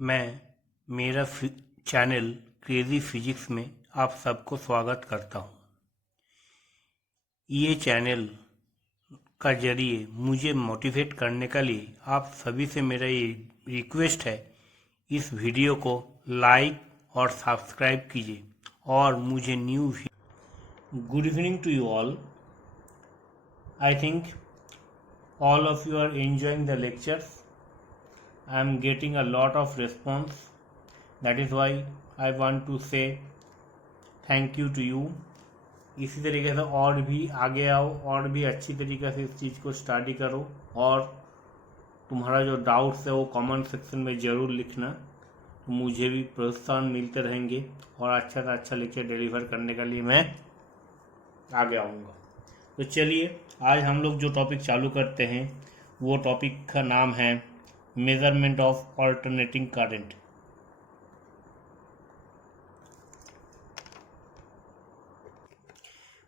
मैं मेरा channel crazy physics में आप सबको स्वागत करता हूँ। ये चैनल का जरिए मुझे मोटिवेट करने के लिए आप सभी से मेरा ये रिक्वेस्ट है, इस वीडियो को लाइक और सब्सक्राइब कीजिए और मुझे good evening to you all. I think all of you are enjoying the lectures. I am getting a lot of response. That is why I want to say thank you to you. इसी तरीके से और भी आगे आओ और भी अच्छी तरीके से इस चीज़ को स्टडी करो और तुम्हारा जो डाउट्स है वो कमेंट सेक्शन में ज़रूर लिखना, तो मुझे भी प्रोत्साहन मिलते रहेंगे और अच्छा से अच्छा लेक्चर डिलीवर करने के लिए मैं आगे आऊँगा। तो चलिए आज हम लोग जो टॉपिक चालू करते हैं वो टॉपिक का नाम है measurement of alternating current.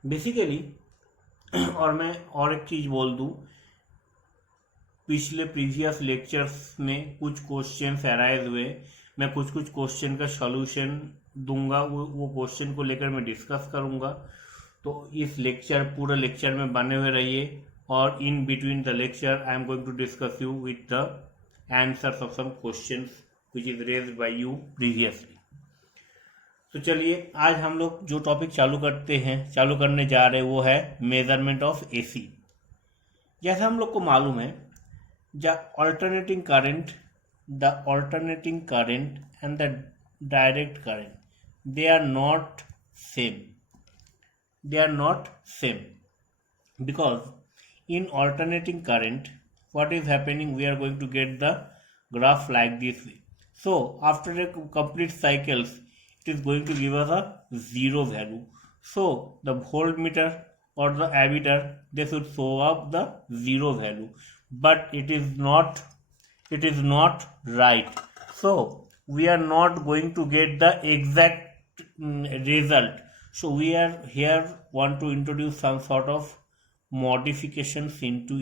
Basically और मैं और एक चीज़ बोल दूँ, पिछले प्रीवियस लेक्चर्स में कुछ क्वेश्चंस अराइज हुए, मैं कुछ क्वेश्चन का सॉल्यूशन दूंगा, वो क्वेश्चन को लेकर मैं डिस्कस करूंगा। तो इस पूरा लेक्चर में बने हुए रहिए और in between the lecture I am going to discuss you with the answers of some questions which is raised by you previously. तो चलिए आज हम लोग जो टॉपिक चालू करने जा रहे हैं वो है मेजरमेंट ऑफ एसी। जैसे हम लोग को मालूम है the alternating current and the direct current they are not same because in alternating current what is happening, we are going to get the graph like this way. So after a complete cycles it is going to give us a zero value. So the voltmeter or the ammeter, they should show up the zero value, but it is not right. So we are not going to get the exact result. So we are here want to introduce some sort of modifications into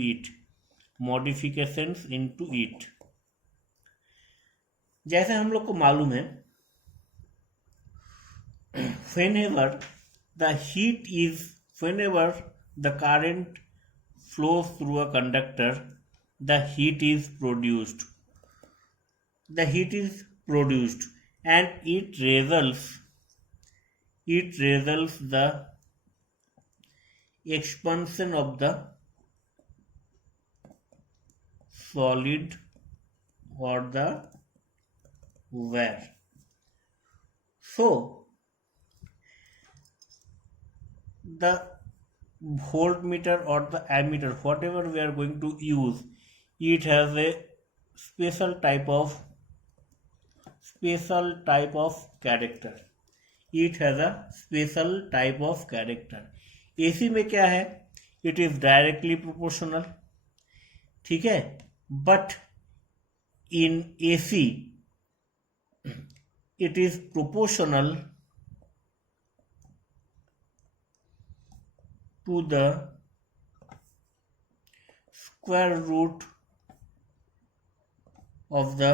it. जैसे हम लोग को मालूम है whenever the current flows through a conductor, the heat is produced and it results the expansion of the solid or the wire. So the voltmeter or the ammeter, whatever we are going to use, it has a special type of character. AC में क्या है, it is directly proportional, ठीक है, but in AC it is proportional to the square root of the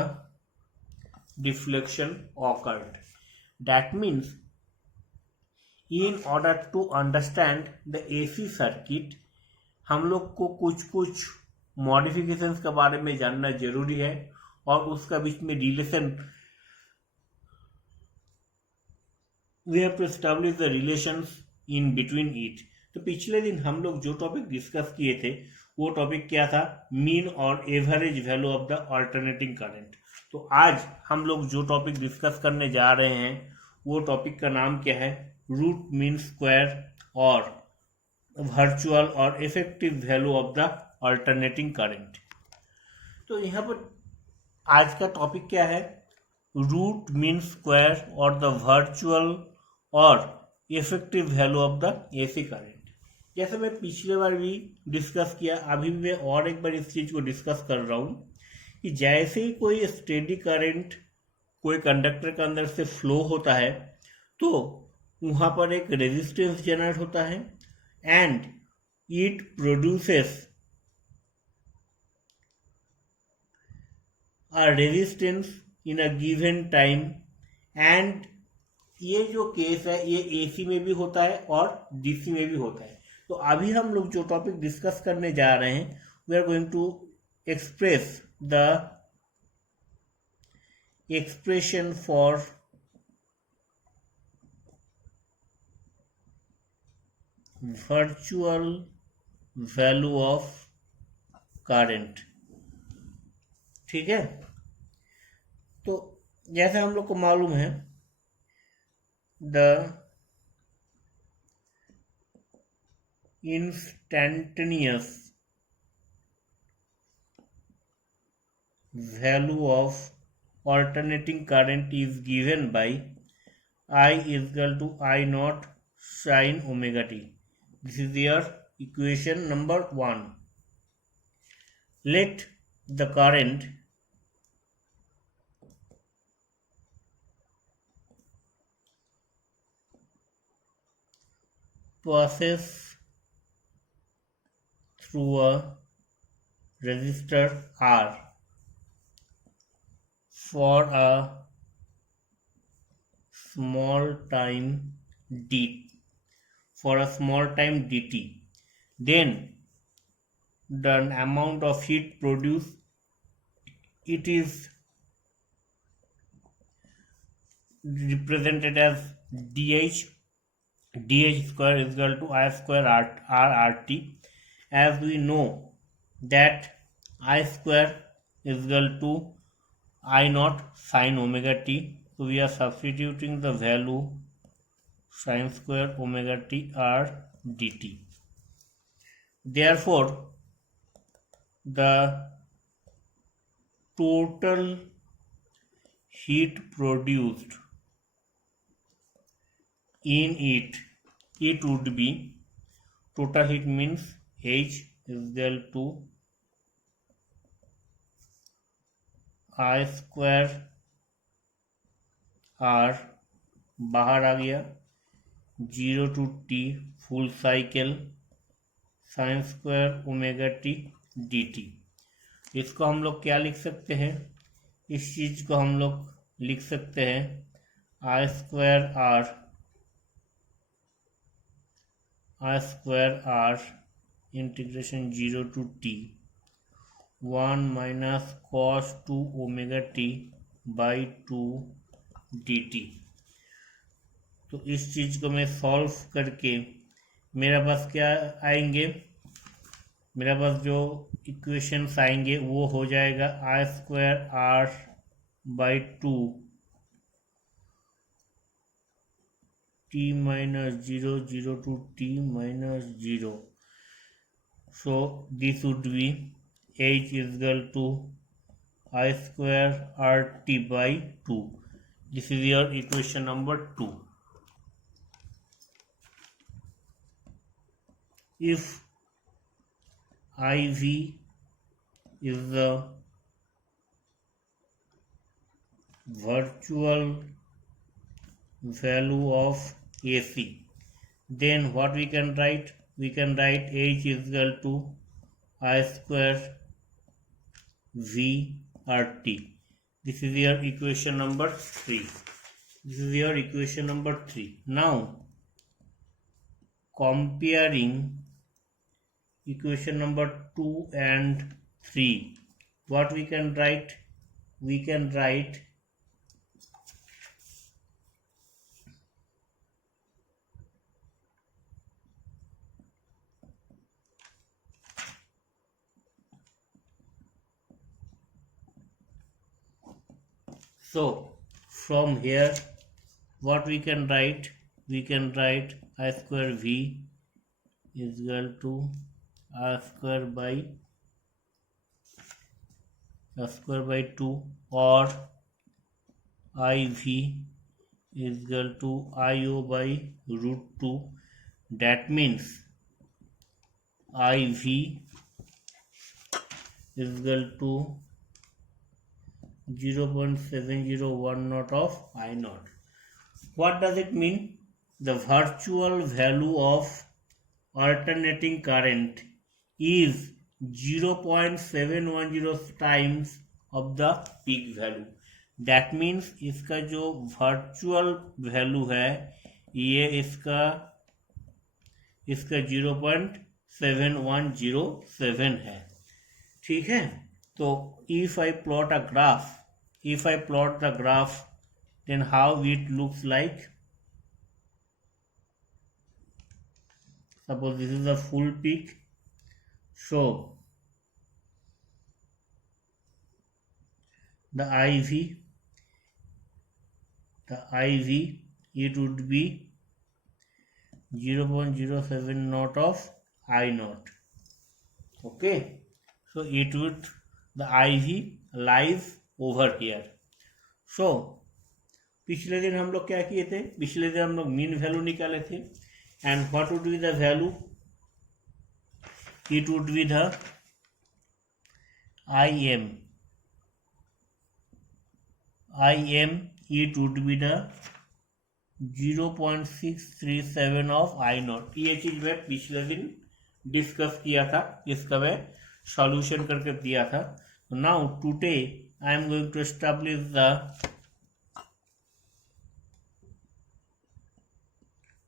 deflection occurred. That means in order to understand the AC circuit, हम लोग को कुछ मॉडिफिकेशंस के बारे में जानना जरूरी है और उसका बीच में relation, we have to establish the relations in between it. तो पिछले दिन हम लोग जो टॉपिक डिस्कस किए थे वो टॉपिक क्या था, मीन और average value of the alternating current. तो आज हम लोग जो टॉपिक डिस्कस करने जा रहे हैं वो टॉपिक का नाम क्या है, रूट मीन स्क्वायर और वर्चुअल और effective value of the alternating current. तो यहाँ पर आज का टॉपिक क्या है, रूट मीन स्क्वायर और द वर्चुअल और effective value of the AC current. जैसे मैं पिछले बार भी डिस्कस किया, अभी भी मैं और एक बार इस चीज को डिस्कस कर रहा हूँ कि जैसे ही कोई स्टेडी करंट कोई कंडक्टर के अंदर से फ्लो होता है तो वहां पर एक रेजिस्टेंस जनरेट होता है and it produces a resistance in a given time, and ये जो केस है ये एसी में भी होता है और डीसी में भी होता है। तो अभी हम लोग जो टॉपिक डिस्कस करने जा रहे हैं, we are going to express the expression for virtual value of current. ठीक है, तो जैसे हम लोग को मालूम है, the instantaneous value of alternating current is given by I is equal to I naught sin omega t. This is your equation number 1. Let the current passes through a resistor R for a small time dt, then the amount of heat produced, it is represented as dH square is equal to I square RT. As we know that I square is equal to I naught sin omega t, so we are substituting the value sin square omega t r dt. Therefore the total heat produced in it would be, total heat means H is equal to I square R, बाहर आ गया, 0 to t full cycle sine square omega T dt। इसको हम लोग क्या लिख सकते हैं, इस चीज को हम लोग लिख सकते हैं I square R integration 0 to t 1 minus cos 2 omega t by 2 dt। तो इस चीज को मैं सॉल्व करके मेरा पास क्या आएंगे, मेरा पास जो इक्वेशंस आएंगे वो हो जाएगा I square R by 2 t minus 0 0 to t minus 0. So this would be H is equal to I square RT by 2. This is your equation number 2. If IV is the virtual value of AC, then what we can write? We can write H is equal to I square V RT. This is your equation number 3. This is your equation number 3. Now comparing equation number 2 and 3, what we can write? We can write so from here what we can write? We can write I square V is equal to R square by 2 or IV is equal to IO by root 2. That means IV is equal to 0.7010 of I naught. What does it mean? The virtual value of alternating current is 0.710 times of the peak value. That means इसका जो virtual value है ये इसका 0.7107 है, ठीक है। तो if I plot the graph then how it looks like. Suppose this is the full peak, so the IV it would be 0.07 naught of I naught. Okay, so the IV lies over here. So पिछले दिन हम लोग क्या किए थे, पिछले दिन हम लोग मीन वैल्यू निकाले थे, and what would be the value, it would be the IM it would be the 0.637 of I not. ये चीज मैं पिछले दिन डिस्कस किया था, इसका मैं सॉल्यूशन करके दिया था। Now today I am going to establish the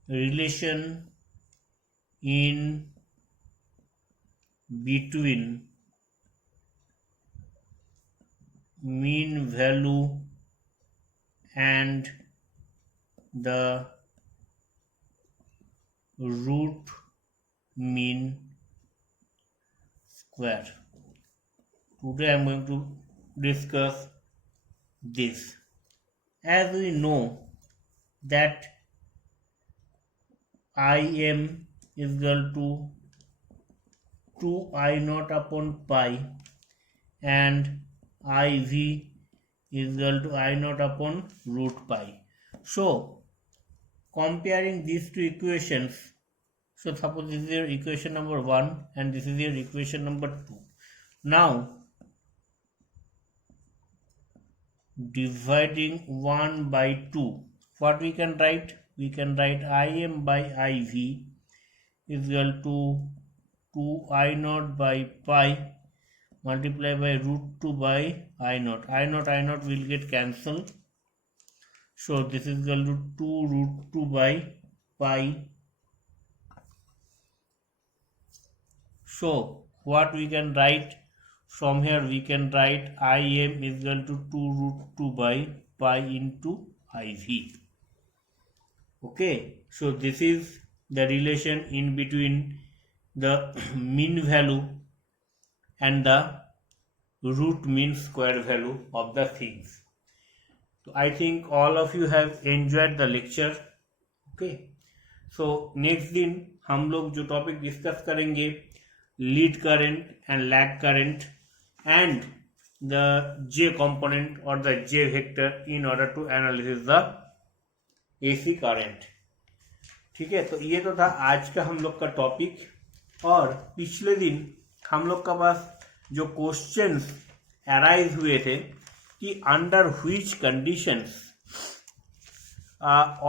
relation in between mean value and the root mean square. Today I am going to discuss this. As we know that IM is equal to 2I naught upon pi and IV is equal to I naught upon root pi. So comparing these two equations, so suppose this is your equation number 1 and this is your equation number 2. Now dividing 1 by 2, what we can write? We can write IM by IV is equal to 2I naught by pi multiply by root 2 by I naught. I naught will get cancelled. So this is equal to 2 root 2 by pi. So what we can write from here? We can write IM is equal to 2 root 2 by pi into IV. Okay, so this is the relation in between the mean value and the root mean square value of the things. So I think all of you have enjoyed the lecture. Okay, so next दिन हम लोग जो topic discuss करेंगे, lead current and lag current and the J component or the J vector in order to analyze the AC current. ठीक है, तो ये तो था आज का हम लोग का टॉपिक। और पिछले दिन हम लोग का पास जो क्वेश्चंस अराइज हुए थे कि under which conditions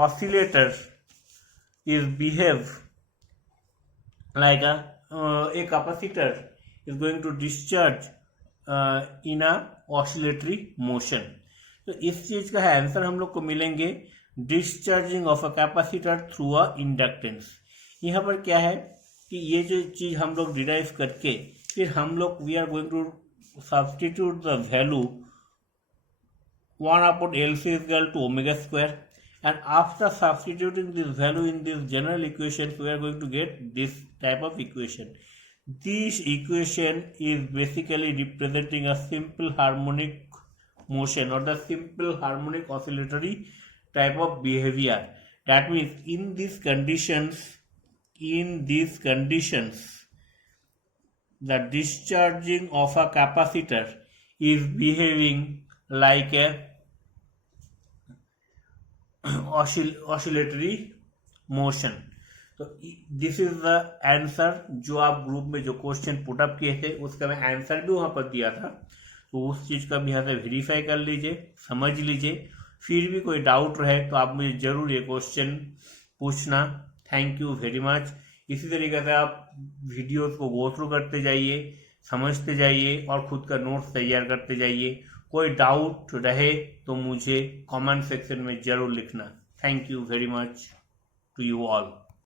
oscillator is behave like a capacitor is going to discharge in a oscillatory motion। तो इस चीज का आंसर हम लोग को मिलेंगे discharging of a capacitor through a inductance. यहाँ पर क्या है कि ये जो चीज हम लोग डिराइव करके फिर हम लोग we are going to substitute the value 1/LC is equal to omega square, and after substituting this value in this general equation we are going to get this type of equation. This equation is basically representing a simple harmonic motion or the simple harmonic oscillatory type of behavior. That means in these conditions the discharging of a capacitor is behaving like a oscillatory motion। तो this is the answer जो आप ग्रुप में जो question put up किए थे उसका मैं आंसर भी वहां पर दिया था। तो उस चीज का भी यहाँ से वेरीफाई कर लीजिए, समझ लीजिए। फिर भी कोई डाउट रहे तो आप मुझे जरूर ये क्वेश्चन पूछना। Thank you very much. इसी तरीके से आप वीडियोस को गो थ्रू करते जाइए, समझते जाइए और खुद का नोट्स तैयार करते जाइए। कोई डाउट रहे तो मुझे कमेंट सेक्शन में ज़रूर लिखना। Thank you very much to you all.